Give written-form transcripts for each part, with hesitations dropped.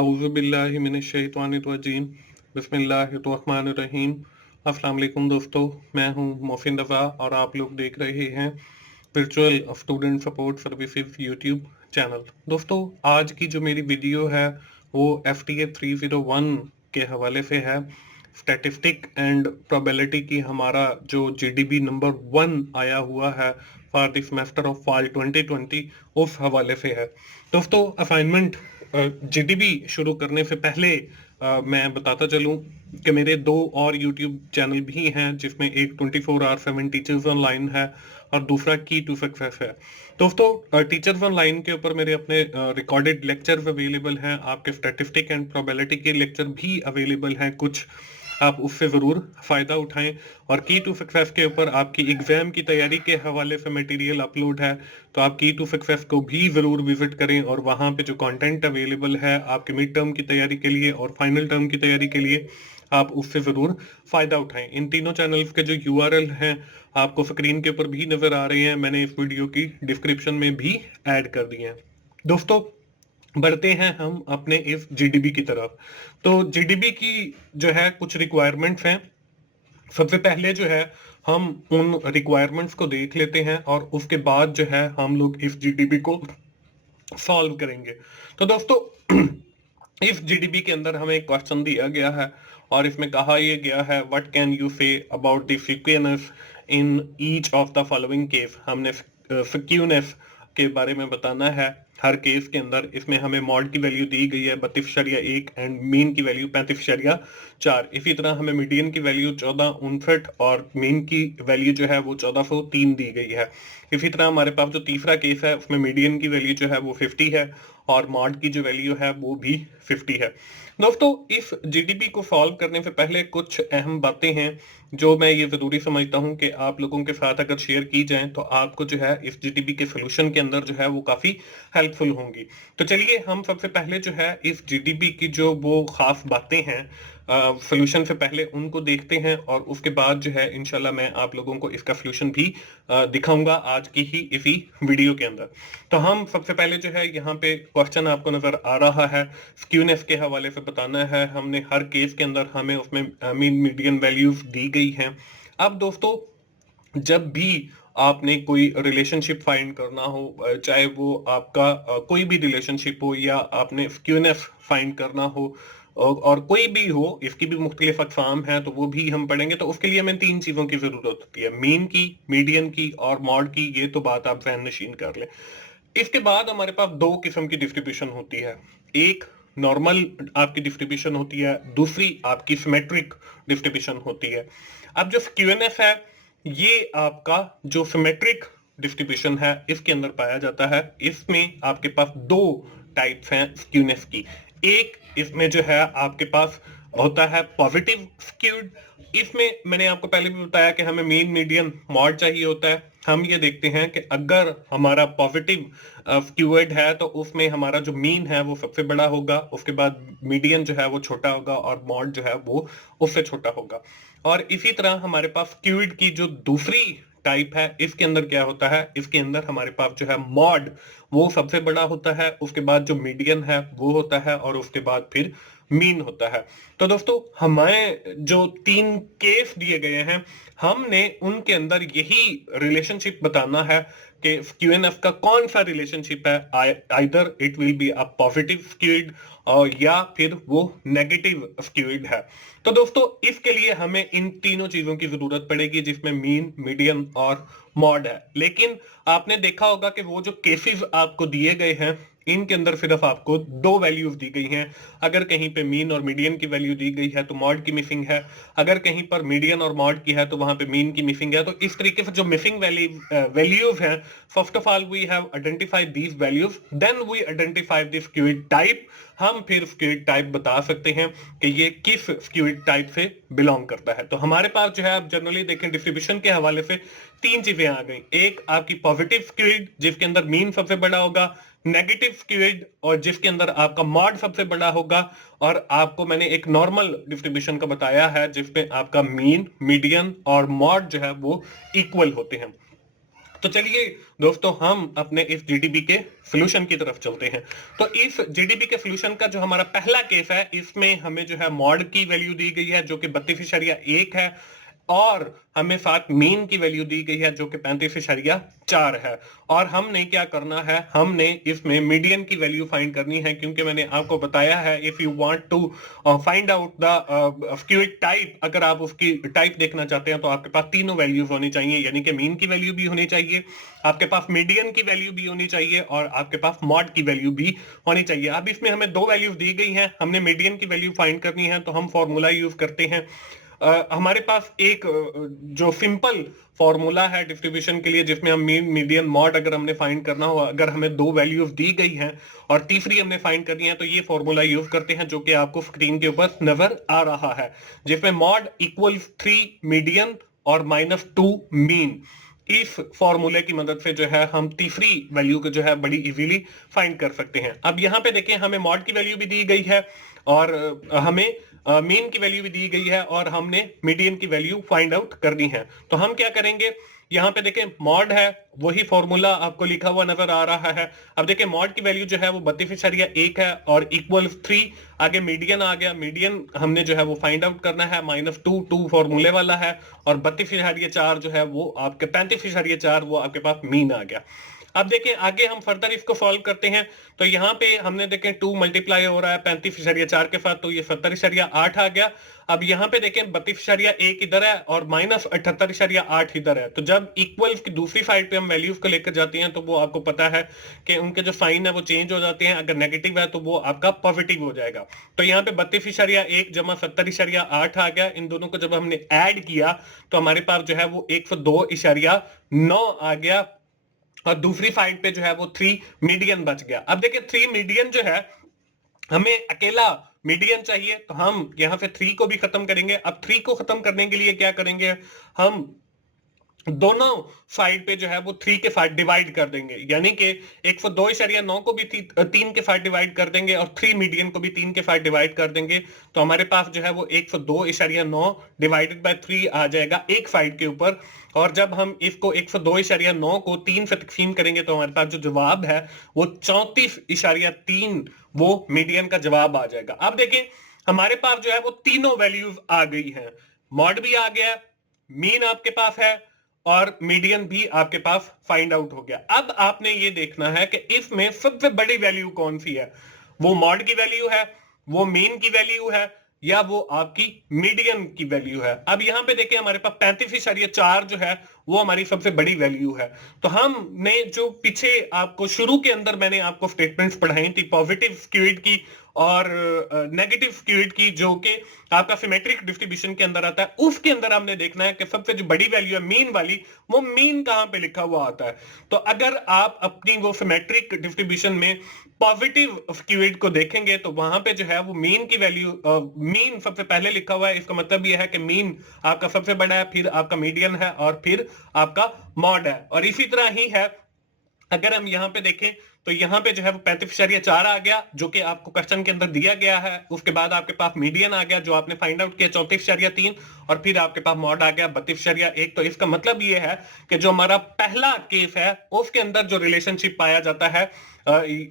अऊज़ुबिल्लाहि मिनश्शैतानिर्रजीम बिस्मिल्लाहिर्रहमानिर्रहीम। अस्सलाम वालेकुम दोस्तों, मैं हूं मोहसिन रज़ा और आप लोग देख रहे हैं virtual student support services YouTube channel. दोस्तों, आज की जो मेरी वीडियो है वो FTA 301 के हवाले से है। स्टैटिस्टिक एंड प्रोबेबिलिटी की हमारा जो GDB नंबर 1 आया हुआ है for the semester of fall 2020 उस हवाले से है। दोस्तों, असाइनमेंट GDB शुरू करने से पहले मैं बताता चलूं कि मेरे 2 और YouTube चैनल भी हैं, जिसमें एक 24/7 टीचर्स ऑनलाइन है और दूसरा की टू सक्सेस है। दोस्तों, टीचर्स ऑनलाइन के ऊपर मेरे अपने रिकॉर्डेड लेक्चर्स अवेलेबल हैं, आपके स्टैटिस्टिक एंड प्रोबेबिलिटी के लेक्चर भी अवेलेबल हैं कुछ, आप उससे ज़रूर फ़ायदा उठाएं। और की टू सक्सेस के ऊपर आपकी एग्ज़ाम की तैयारी के हवाले से मटेरियल अपलोड है, तो आप की टू सक्सेस को भी ज़रूर विजिट करें और वहाँ पे जो कंटेंट अवेलेबल है आपके मिड टर्म की तैयारी के लिए और फाइनल टर्म की तैयारी के लिए, आप उससे ज़रूर फ़ायदा उठाएं। इन तीनों चैनल्स के जो URL हैं आपको स्क्रीन के ऊपर भी नज़र आ रहे हैं, मैंने इस वीडियो की डिस्क्रिप्शन में भी ऐड कर दिए हैं। दोस्तों, बढ़ते हैं हम अपने इस GDB की तरफ। तो GDB की जो है कुछ रिक्वायरमेंट्स हैं। सबसे पहले जो है हम उन रिक्वायरमेंट्स को देख लेते हैं और उसके बाद जो है हम लोग इस GDB को सॉल्व करेंगे। तो दोस्तों, इस GDB के अंदर हमें एक क्वेश्चन दिया गया है और इसमें कहा यह गया है, what can you say about the frequency in each of the following case. हमने फ्रीक्वेंस के बारे में बताना है हर केस के अंदर। इसमें हमें मॉड की वैल्यू दी गई है 32.1 एंड मीन की वैल्यू 35.4। इसी तरह हमें मीडियन की वैल्यू 1459 और मीन की वैल्यू जो है वो 1403 दी गई है। इसी तरह हमारे पास जो तीसरा केस है उसमें मीडियन की वैल्यू जो है वो 50 है और मॉड की जो वैल्यू है वो भी 50 है। दोस्तों, इस GDB को सॉल्व करने से पहले कुछ अहम बातें हैं जो मैं ये जरूरी समझता हूं कि आप लोगों के साथ अगर शेयर की जाएं तो आपको जो है इस GDB के सोल्यूशन के अंदर जो है वो काफी हेल्पफुल होंगी। तो चलिए हम सबसे पहले जो है इस GDB की जो वो खास बातें हैं सोल्यूशन से पहले उनको देखते हैं और उसके बाद जो है इंशाल्लाह मैं आप लोगों को इसका सोल्यूशन भी दिखाऊंगा आज की ही इसी वीडियो के अंदर। तो हम सबसे पहले जो है यहाँ पे क्वेश्चन आपको नजर आ रहा है, स्क्यूनेस के हवाले से बताना है। हमने हर केस के अंदर हमें उसमें मीन मीडियन वैल्यूज दी गई हैं। अब दोस्तों, जब भी आपने कोई रिलेशनशिप फाइंड करना हो, चाहे वो आपका कोई भी रिलेशनशिप हो या आपने स्क्यूनेस फाइंड करना हो और कोई भी हो, इसकी भी मुख्तलिफ अक़साम है तो वो भी हम पढ़ेंगे। तो उसके लिए हमें 3 चीजों की जरूरत होती है, मीन की, मीडियन की और मॉड की। ये तो बात आप ज़हन नशीन कर लें। इसके बाद हमारे पास 2 किस्म की डिस्ट्रीब्यूशन होती है। एक नॉर्मल आपकी डिस्ट्रीब्यूशन होती है, दूसरी आपकी सिमेट्रिक डिस्ट्रीब्यूशन होती है। अब जो स्क्यूनेस है ये आपका जो सिमेट्रिक डिस्ट्रीब्यूशन है इसके अंदर पाया जाता है। इसमें आपके पास 2 टाइप्स हैं स्क्यूनेस की। एक इसमें जो है आपके पास होता है पॉजिटिव स्क्यूड। इसमें मैंने आपको पहले भी बताया कि हमें मीन मीडियन मॉड चाहिए होता है। हम ये देखते हैं कि अगर हमारा पॉजिटिव स्क्यूड है तो उसमें हमारा जो मीन है वो सबसे बड़ा होगा, उसके बाद मीडियन जो है वो छोटा होगा और मॉड जो है वो उससे छोटा होगा। और इसी तरह हमारे पास स्क्यूड की जो दूसरी टाइप है इसके अंदर क्या होता है, इसके अंदर हमारे पास जो है मॉड वो सबसे बड़ा होता है, उसके बाद जो मीडियन है वो होता है और उसके बाद फिर मीन होता है। तो दोस्तों, हमें जो 3 केस दिए गए हैं हमने उनके अंदर यही रिलेशनशिप बताना है कि स्क्यूएनएफ का कौन सा रिलेशनशिप है। Either it will be a positive skewed और या फिर वो नेगेटिव स्क्यूड है। तो दोस्तों, इसके लिए हमें इन तीनों चीजों की जरूरत पड़ेगी जिसमें मीन, मीडियन और मॉड है। लेकिन आपने देखा होगा कि वो जो केसेस आपको दिए गए हैं इनके अंदर सिर्फ आपको 2 वैल्यूज दी गई हैं। अगर कहीं पे मीन और मीडियन की वैल्यू दी गई है तो मॉड की मिसिंग है, अगर कहीं पर मीडियन और मॉड की है तो वहां पे मीन की मिसिंग है। तो इस तरीके से जो मिसिंग वैल्यूज हैं, first of all we have identified these values, then we identify the skewed type. हम फिर स्क्यूड टाइप बता सकते हैं कि ये किस स्क्यूड टाइप से बिलोंग करता है। तो हमारे पास जो है आप जनरली देखें डिस्ट्रीब्यूशन के हवाले से 3 चीजें आ गई। एक आपकी पॉजिटिव स्क्यूड जिसके अंदर मीन सबसे बड़ा होगा, नेगेटिव स्क्यूड और जिसके अंदर आपका मॉड सबसे बड़ा होगा, और आपको मैंने एक नॉर्मल डिस्ट्रीब्यूशन का बताया है जिसमें आपका मीन, मीडियन और मॉड जो है वो इक्वल होते हैं। तो चलिए दोस्तों हम अपने इस जीडीपी के सोल्यूशन की तरफ चलते हैं। तो इस जीडीपी के सोल्यूशन का जो हमारा पहला केस है, इसमें हमें जो है मॉड की वैल्यू दी गई है जो कि 32.1 है, और हमें साथ मीन की वैल्यू दी गई है जो कि 35.4 है। और हमने क्या करना है, हमने इसमें मीडियन की वैल्यू फाइंड करनी है, क्योंकि मैंने आपको बताया है if you want to find out the skewed type, अगर आप उसकी टाइप देखना चाहते हैं तो आपके पास तीनों वैल्यूज होनी चाहिए, यानी कि मीन की वैल्यू भी होनी चाहिए, आपके पास मीडियन की वैल्यू भी होनी चाहिए, और आपके पास मॉड की वैल्यू भी होनी चाहिए। अब इसमें हमें दो वैल्यूज दी गई हैं, हमने मीडियन की वैल्यू फाइंड करनी है, तो हम फॉर्मूला यूज करते हैं। हमारे पास एक जो सिंपल फॉर्मूला है डिस्ट्रीब्यूशन के लिए, जिसमें हम मीन मीडियन मॉड अगर हमने फाइंड करना हो, अगर हमें दो वैल्यूज दी गई हैं और तीसरी हमने फाइंड करनी है, तो ये फॉर्मूला यूज करते हैं जो कि आपको स्क्रीन के ऊपर नजर आ रहा है, जिसमें मॉड इक्वल्स 3 मीडियन और -2 मीन। इस फॉर्मूले की मदद से जो है हम तीसरी वैल्यू को जो है बड़ी इजीली फाइंड कर सकते हैं। अब यहाँ पे देखिए हमें मॉड की वैल्यू भी दी गई है और हमें मीन की वैल्यू भी दी गई है, और हमने मीडियन की वैल्यू फाइंड आउट करनी है। तो हम क्या करेंगे, यहाँ पे देखें मॉड है, वही फॉर्मूला आपको लिखा हुआ नजर आ रहा है। अब देखें मॉड की वैल्यू जो है वो 32.1 है और इक्वल 3, आगे मीडियन आ गया, मीडियन हमने जो है वो फाइंड आउट करना है, -2 फॉर्मूले वाला है, और 32.4 जो है वो आपके 35.4 वो आपके पास मीन आ गया। अब देखें आगे हम फर्दर इसको सॉल्व करते हैं, तो यहाँ पे हमने देखें 2 मल्टीप्लाई हो रहा है 35.4 के साथ, तो ये 70.8 आ गया। अब यहाँ पे देखें 32.1 इधर है और -78.8 इधर है, तो जब इक्वल्स की दूसरी साइड पे हम वैल्यूज को लेकर जाते हैं तो वो आपको पता है कि उनके जो साइन है वो चेंज हो जाते हैं, अगर नेगेटिव है तो वो आपका पॉजिटिव हो जाएगा। तो यहाँ पे 32.1 जमा 70.8 आ गया, इन दोनों को जब हमने ऐड किया तो हमारे पास जो है वो 102.9 आ गया, और दूसरी साइड पे जो है वो 3 मीडियन बच गया। अब देखिए 3 मीडियन जो है, हमें अकेला मीडियन चाहिए, तो हम यहां से 3 को भी खत्म करेंगे। अब 3 को खत्म करने के लिए क्या करेंगे, हम दोनों साइड पे जो है वो 3 के साथ डिवाइड कर देंगे, यानी कि 102.9 को भी 3 के साथ डिवाइड कर देंगे और 3 मीडियन को भी 3 के साथ डिवाइड कर देंगे, तो हमारे पास जो है वो 102.9 डिवाइडेड बाय 3 आ जाएगा एक साइड के ऊपर। और जब हम इसको 102.9 को 3 से तकसीम करेंगे तो हमारे पास जो जवाब है वो 34.3 वो मीडियन का जवाब आ जाएगा। अब देखें हमारे पास जो है वो तीनों वैल्यूज आ गई हैं, मॉड भी आ गया, मीन आपके पास है, और मीडियन भी आपके पास फाइंड आउट हो गया। अब आपने ये देखना है कि इसमें सबसे बड़ी वैल्यू कौन सी है, वो मॉड की वैल्यू है, वो मीन की वैल्यू है, या वो आपकी मीडियन की वैल्यू है। अब यहां पे देखिए हमारे पास 35.4 जो है वो हमारी सबसे बड़ी वैल्यू है। तो हमने जो पीछे आपको शुरू के अंदर मैंने आपको स्टेटमेंट्स पढ़ाई थी पॉजिटिव स्क्यूइड की और नेगेटिव स्क्यूइड की, जो कि आपका सिमेट्रिक डिस्ट्रीब्यूशन के अंदर आता है, उसके अंदर हमने देखना है कि सबसे जो बड़ी वैल्यू है मीन वाली, वो मीन कहां पे लिखा हुआ आता है। तो अगर आप अपनी वो सिमेट्रिक डिस्ट्रीब्यूशन में पॉजिटिव स्क्यूइड को देखेंगे तो वहां पे जो है वो मीन की वैल्यू मीन सबसे पहले लिखा हुआ है। इसका मतलब यह है कि मीन आपका सबसे बड़ा है, फिर आपका मीडियन है, और फिर आपका मॉड है। और इसी तरह ही है अगर हम यहाँ पे देखें तो यहाँ पे जो है वो 35.4 आ गया जो कि आपको क्वेश्चन के अंदर दिया गया है। उसके बाद आपके पास मीडियन आ गया जो आपने फाइंड आउट किया 34.3, और फिर आपके पास मॉड आ गया 32.1। तो इसका मतलब ये है कि जो हमारा पहला केस है उसके अंदर जो रिलेशनशिप पाया जाता है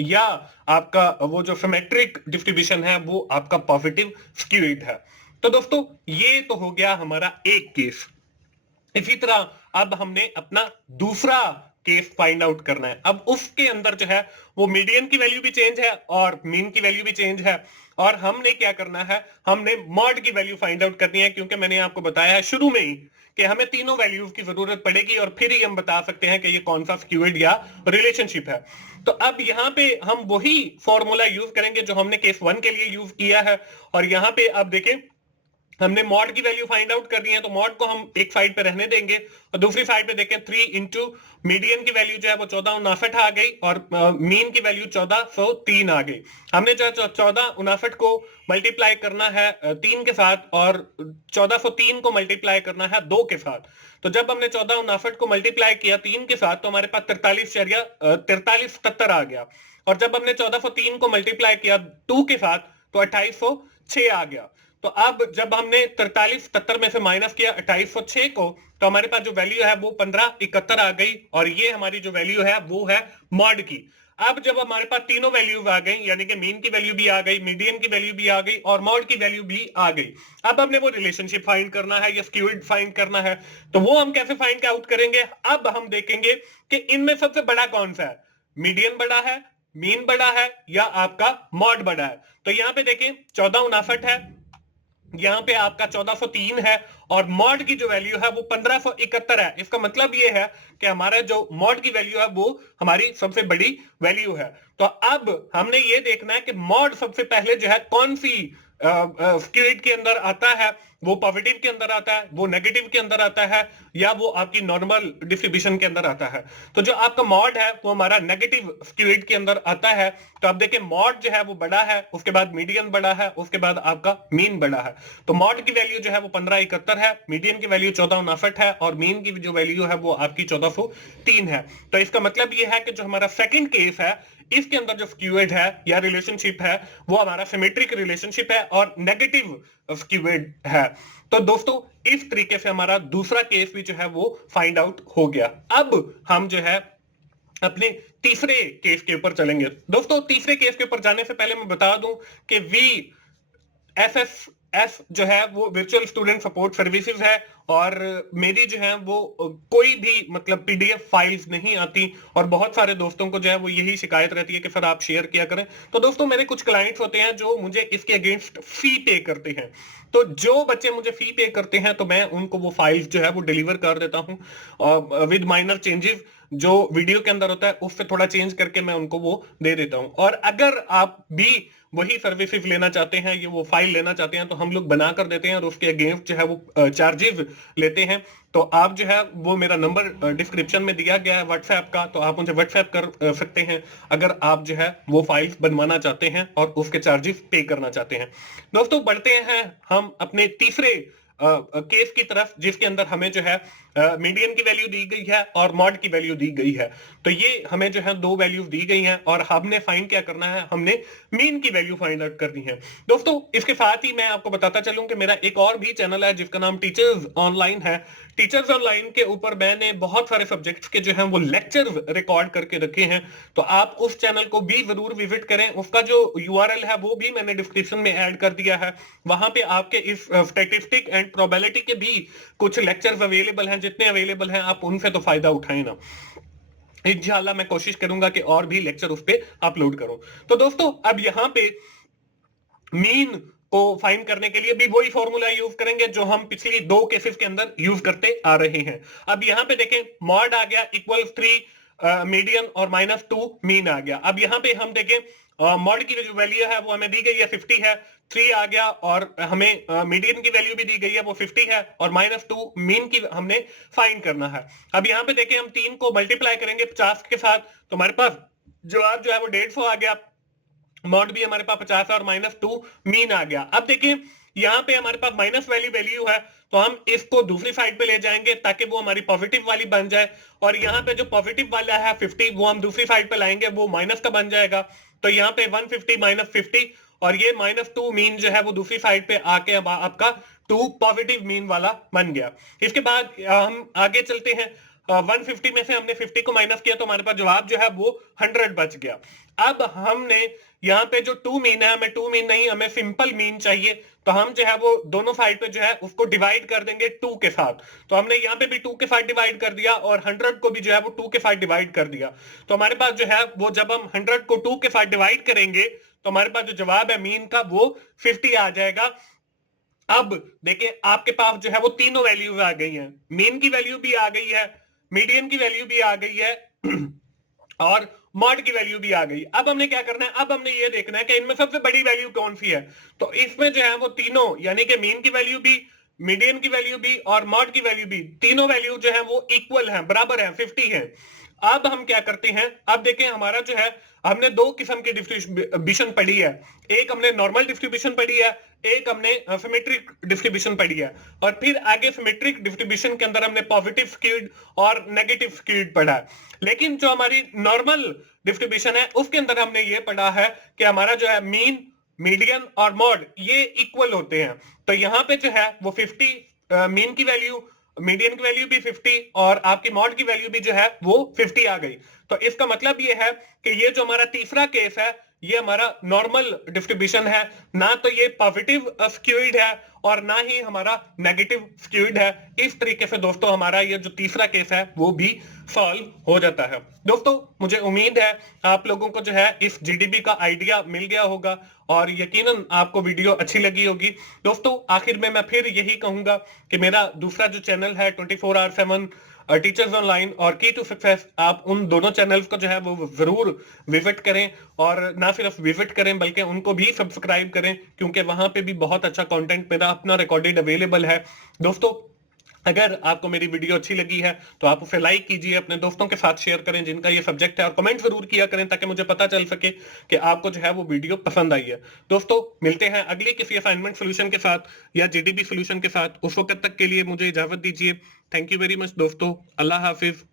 या आपका वो जो सिमेट्रिक डिस्ट्रीब्यूशन है वो आपका पॉजिटिव स्क्यूइड है। तो दोस्तों ये तो हो गया हमारा एक केस। इसी तरह अब हमने अपना दूसरा केस फाइंड आउट करना है। अब उसके अंदर जो है वो मीडियन की वैल्यू भी चेंज है और मीन की वैल्यू भी चेंज है, और हमने क्या करना है, हमने मॉड की वैल्यू फाइंड आउट करनी है, क्योंकि मैंने आपको बताया है शुरू में ही कि हमें तीनों वैल्यूज की जरूरत पड़ेगी और फिर ही हम बता सकते हैं कि ये कौन सा स्क्यूइड या रिलेशनशिप है। तो अब यहाँ पे हम वही फॉर्मूला यूज करेंगे जो हमने केस 1 के लिए यूज किया है, और यहाँ पे आप देखें हमने मॉड की वैल्यू फाइंड आउट करनी है, तो मॉड को हम एक साइड पे रहने देंगे और दूसरी साइड पे देखें 3 इंटू मीडियन की वैल्यू जो है वो 1459 आ गई और मीन की वैल्यू 1403 आ गई। हमने जो 1459 को मल्टीप्लाई करना है 3 के साथ और 1403 को मल्टीप्लाई करना है 2 के साथ। तो जब हमने 1459 को मल्टीप्लाई किया 3 के साथ तो हमारे पास 43 आ गया, और जब हमने 1403 को मल्टीप्लाई किया 2 के साथ तो 2806 आ गया। तो अब जब हमने 4377 में से माइनस किया 2806 को, तो हमारे पास जो वैल्यू है वो 1571 आ गई, और ये हमारी जो वैल्यू है वो है मॉड की। अब जब हमारे पास तीनों वैल्यू आ गई, यानी कि मीन की वैल्यू भी आ गई, मीडियन की वैल्यू भी आ गई और मॉड की वैल्यू भी आ गई, अब हमने वो रिलेशनशिप फाइंड करना है या स्क्यूइड फाइंड करना है। तो वो हम कैसे फाइंड आउट करेंगे? अब हम देखेंगे कि इनमें सबसे बड़ा कौन सा है, मीडियन बड़ा है, मीन बड़ा है, या आपका मॉड बड़ा है। तो यहां पे देखें 1459 है, यहां पे आपका 1403 है, और मॉड की जो वैल्यू है वो 1571 है। इसका मतलब ये है कि हमारा जो मॉड की वैल्यू है वो हमारी सबसे बड़ी वैल्यू है। तो अब हमने ये देखना है कि मॉड सबसे पहले जो है कौन सी स्क्यूइड के अंदर आता है, वो पॉजिटिव के अंदर आता है, वो नेगेटिव के अंदर आता है, या वो आपकी नॉर्मल डिस्ट्रीब्यूशन के अंदर आता है। तो जो आपका मॉड है वो हमारा नेगेटिव स्क्यूइड के अंदर आता है। तो आप देखें मॉड जो है वो बड़ा है, उसके बाद मीडियन बड़ा है, उसके बाद आपका मीन बड़ा है। तो मॉड की वैल्यू जो है वो 1571 है, मीडियन की वैल्यू 1459 है, और मीन की जो वैल्यू है वो आपकी 1403 है। तो इसका मतलब ये है कि जो हमारा सेकंड केस है, इसके अंदर जो स्क्यूइड है या रिलेशनशिप है वो हमारा सिमेट्रिक रिलेशनशिप है और नेगेटिव स्क्यूइड है। तो दोस्तों इस तरीके से हमारा दूसरा केस भी जो है वो फाइंड आउट हो गया। अब हम जो है अपने तीसरे केस के ऊपर चलेंगे। दोस्तों तीसरे केस के ऊपर जाने से पहले मैं बता दूं कि VSSS जो है वो वर्चुअल स्टूडेंट सपोर्ट सर्विसेज है, और मेरी जो है वो कोई भी मतलब PDF फाइल्स नहीं आती, और बहुत सारे दोस्तों को जो है वो यही शिकायत रहती है कि सर आप शेयर किया करें। तो दोस्तों मेरे कुछ क्लाइंट्स होते हैं जो मुझे इसके अगेंस्ट फी पे करते हैं। तो जो बच्चे मुझे फी पे करते हैं तो मैं उनको वो फाइल्स जो है वो डिलीवर कर देता हूँ विद माइनर चेंजेस। जो वीडियो के अंदर होता है उससे थोड़ा चेंज करके मैं उनको वो दे देता हूं। और अगर आप भी वही सर्विसेज लेना चाहते हैं, ये वो फाइल लेना चाहते हैं, तो हम लोग बना कर देते हैं और उसके अगेंस्ट जो है वो चार्जेस लेते हैं। तो आप जो है वो मेरा नंबर डिस्क्रिप्शन में दिया गया है व्हाट्सएप का, तो आप मुझे व्हाट्सएप कर सकते हैं अगर आप जो है वो फाइल्स बनवाना चाहते हैं और उसके चार्जेस पे करना चाहते हैं। दोस्तों बढ़ते हैं हम अपने तीसरे केस की तरफ, जिसके अंदर हमें जो है मीडियन की वैल्यू दी गई है और मॉड की वैल्यू दी गई है। तो ये हमें जो है दो वैल्यूज दी गई हैं, और हमने फाइंड क्या करना है, हमने मीन की वैल्यू फाइंड आउट करनी है। दोस्तों इसके साथ ही मैं आपको बताता चलूं कि मेरा एक और भी चैनल है जिसका नाम टीचर्स ऑनलाइन है। टीचर्स ऑनलाइन के ऊपर मैंने बहुत सारे सब्जेक्ट्स के जो है वो लेक्चर रिकॉर्ड करके रखे हैं, तो आप उस चैनल को भी जरूर विजिट करें। उसका जो URL है वो भी मैंने डिस्क्रिप्शन में ऐड कर दिया है। वहां पे आपके इस स्टैटिस्टिक एंड प्रोबेबिलिटी के भी कुछ लेक्चर्स अवेलेबल हैं, जितने अवेलेबल हैं आप उनसे तो फायदा उठाएं ना। इंशाल्लाह मैं कोशिश करूंगा कि और भी लेक्चर उस पे अपलोड करूं। तो दोस्तों अब यहां पे मीन को फाइंड करने के लिए भी वही फॉर्मूला यूज करेंगे जो हम पिछली दो केसेस के अंदर यूज करते आ रहे हैं। अब यहां पे देखें मॉड आ गया इक्वल 3 मीडियन और -2 मीन आ गया। अब यहां पे हम देखें मॉड की जो वैल्यू है वो हमें दी गई है 50 है, 3 आ गया, और हमें मीडियन की वैल्यू भी दी गई है वो 50 है, और -2 मीन की हमने फाइंड करना है। अब यहां पे देखें हम 3 को मल्टीप्लाई करेंगे 50 के साथ, तो हमारे पास जवाब जो है वो 150 आ गया। मॉड भी हमारे पास 50 है और -2 मीन आ गया। अब देखिए यहाँ पे हमारे पास माइनस वाली वैल्यू है, तो हम इसको दूसरी साइड पे ले जाएंगे ताकि वो हमारी पॉजिटिव वाली बन जाए, और यहाँ पे जो पॉजिटिव वाला है 50 वो हम दूसरी साइड पे लाएंगे, वो माइनस का बन जाएगा। तो यहाँ पे 150 - 50, और ये -2 मीन जो है वो दूसरी साइड पे आके अब आपका 2 पॉजिटिव मीन वाला बन गया। इसके बाद हम आगे चलते हैं। 150 में से हमने 50 को माइनस किया तो हमारे पास जवाब जो है वो 100 बच गया। अब हमने यहाँ पे जो 2 मीन है, हमें 2 मीन नहीं, हमें सिंपल मीन चाहिए, तो हम जो है वो दोनों साइड पे जो है उसको डिवाइड कर देंगे 2 के साथ। तो हमने यहाँ पे भी 2 के साथ डिवाइड कर दिया और 100 को भी जो है वो 2 के साथ डिवाइड कर दिया। तो हमारे पास जो है वो जब हम 100 को 2 के साथ डिवाइड करेंगे तो हमारे पास जो जवाब है मीन का वो 50 आ जाएगा। अब देखिए आपके पास जो है वो तीनों वैल्यूज आ गई हैं, मीन की वैल्यू भी आ गई है, मीडियन की वैल्यू भी आ गई है और मॉड की वैल्यू भी आ गई। अब हमने क्या करना है, अब हमने ये देखना है कि इनमें सबसे बड़ी वैल्यू कौन सी है। तो इसमें जो है वो तीनों, यानी कि मीन की वैल्यू भी, मीडियन की वैल्यू भी और मॉड की वैल्यू भी, तीनों वैल्यू जो है वो इक्वल है, बराबर है, 50 है। अब हम क्या करते हैं, अब देखें हमारा जो है हमने दो किस्म की डिस्ट्रीब्यूशन पढ़ी है, एक हमने नॉर्मल डिस्ट्रीब्यूशन पढ़ी है, एक हमने सिमेट्रिक डिस्ट्रीब्यूशन पढ़ी है, और फिर आगे सिमेट्रिक डिस्ट्रीब्यूशन के अंदर हमने पॉजिटिव स्क्यूड और नेगेटिव स्क्यूड पढ़ा है। लेकिन जो हमारी नॉर्मल डिस्ट्रीब्यूशन है उसके अंदर हमने ये पढ़ा है कि हमारा जो है मीन मीडियन और मॉड ये इक्वल होते हैं। तो यहाँ पे जो है वो 50 मीन की वैल्यू, मीडियन की वैल्यू भी 50 और आपकी मॉड की वैल्यू भी जो है वो 50 आ गई। तो इसका मतलब ये है कि ये जो हमारा तीसरा केस है ये हमारा नॉर्मल डिस्ट्रीब्यूशन है, ना तो ये पॉजिटिव स्क्यूइड है और ना ही हमारा नेगेटिव स्क्यूइड है। इस तरीके से दोस्तों हमारा ये जो तीसरा केस है वो भी सॉल्व हो जाता है। दोस्तों मुझे उम्मीद है आप लोगों को जो है इस जीडीबी का आइडिया मिल गया होगा और यकीनन आपको वीडियो अच्छी लगी होगी। दोस्तों आखिर में मैं फिर यही कहूंगा कि मेरा दूसरा जो चैनल है 24/7 टीचर्स ऑनलाइन और की टू सक्सेस, आप उन दोनों चैनल्स को जो है वो जरूर विजिट करें और ना सिर्फ विजिट करें बल्कि उनको भी सब्सक्राइब करें, क्योंकि वहां पे भी बहुत अच्छा कंटेंट मेरा अपना रिकॉर्डेड अवेलेबल है। दोस्तों अगर आपको मेरी वीडियो अच्छी लगी है तो आप उसे लाइक कीजिए, अपने दोस्तों के साथ शेयर करें जिनका ये सब्जेक्ट है, और कमेंट जरूर किया करें ताकि मुझे पता चल सके कि आपको जो है वो वीडियो पसंद आई है। दोस्तों मिलते हैं अगली किसी असाइनमेंट सोल्यूशन के साथ या जीडीबी सोल्यूशन के साथ। उस वक्त तक के लिए मुझे इजाजत दीजिए। थैंक यू वेरी मच दोस्तों, अल्लाह हाफिज।